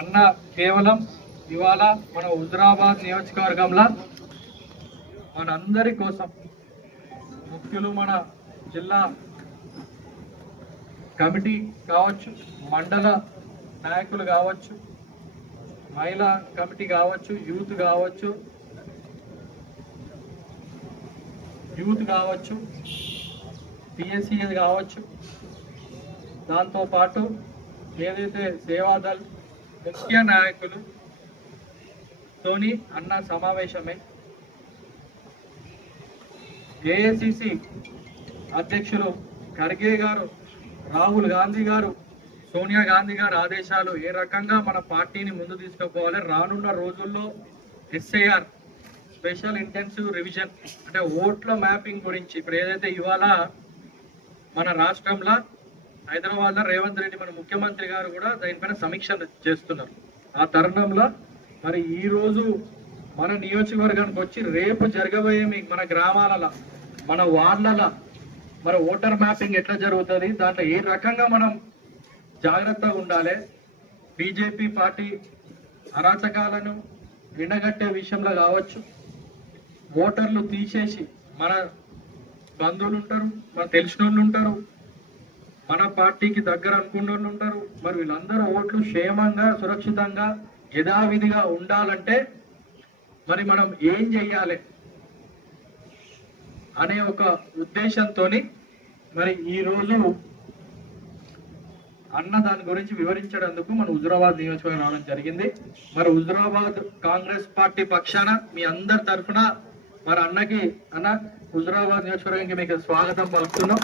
అన్న కేవలం ఇవాళ మన హుజురాబాద్ నియోజకవర్గంలో మనందరి కోసం ముఖ్యులు మన జిల్లా కమిటీ కావచ్చు, మండల నాయకులు కావచ్చు, మహిళా కమిటీ కావచ్చు, యూత్ కావచ్చు, పిఎస్సిఎస్ కావచ్చు, దాంతోపాటు ఏదైతే సేవాదల్ ముఖ్య నాయకులు తోని అన్న సమావేశమే. ఏఐసిసి అధ్యక్షులు ఖర్గే గారు, రాహుల్ గాంధీ గారు, సోనియా గాంధీ గారు ఆదేశాలు ఏ రకంగా మన పార్టీని ముందు తీసుకుపోవాలి, రానున్న రోజుల్లో ఎస్ఐఆర్ స్పెషల్ ఇంటెన్సివ్ రివిజన్ అంటే ఓట్ల మ్యాపింగ్ గురించి ఇప్పుడు ఏదైతే ఇవాళ మన రాష్ట్రంలో హైదరాబాద్లో రేవంత్ రెడ్డి మన ముఖ్యమంత్రి గారు కూడా దానిపైన సమీక్ష చేస్తున్నారు. ఆ తరుణంలో మరి ఈరోజు మన నియోజకవర్గానికి వచ్చి రేపు జరగబోయే మన గ్రామాలలో, మన వార్డులలో మరి ఓటర్ మ్యాపింగ్ ఎట్లా జరుగుతుంది, దాంట్లో ఏ రకంగా మనం జాగ్రత్తగా ఉండాలి, బీజేపీ పార్టీ అరాచకాలను ఎండగట్టే విషయంలో కావచ్చు, ఓటర్లు తీసేసి మన బంధువులు ఉంటారు, మన తెలిసిన వాళ్ళు ఉంటారు, మన పార్టీకి దగ్గర అనుకున్న వాళ్ళు ఉంటారు. మరి వీళ్ళందరూ ఓట్లు క్షేమంగా సురక్షితంగా యథావిధిగా ఉండాలంటే మరి మనం ఏం చెయ్యాలి అనే ఒక ఉద్దేశంతో మరి ఈరోజు అన్న దాని గురించి వివరించడానికి మన హుజురాబాద్ నియోజకవర్గం రావడం జరిగింది. మరి హుజురాబాద్ కాంగ్రెస్ పార్టీ పక్షాన మీ అందరి తరఫున మరి అన్నకి హుజురాబాద్ నియోజకవర్గానికి మీకు స్వాగతం పలుకుతున్నాం.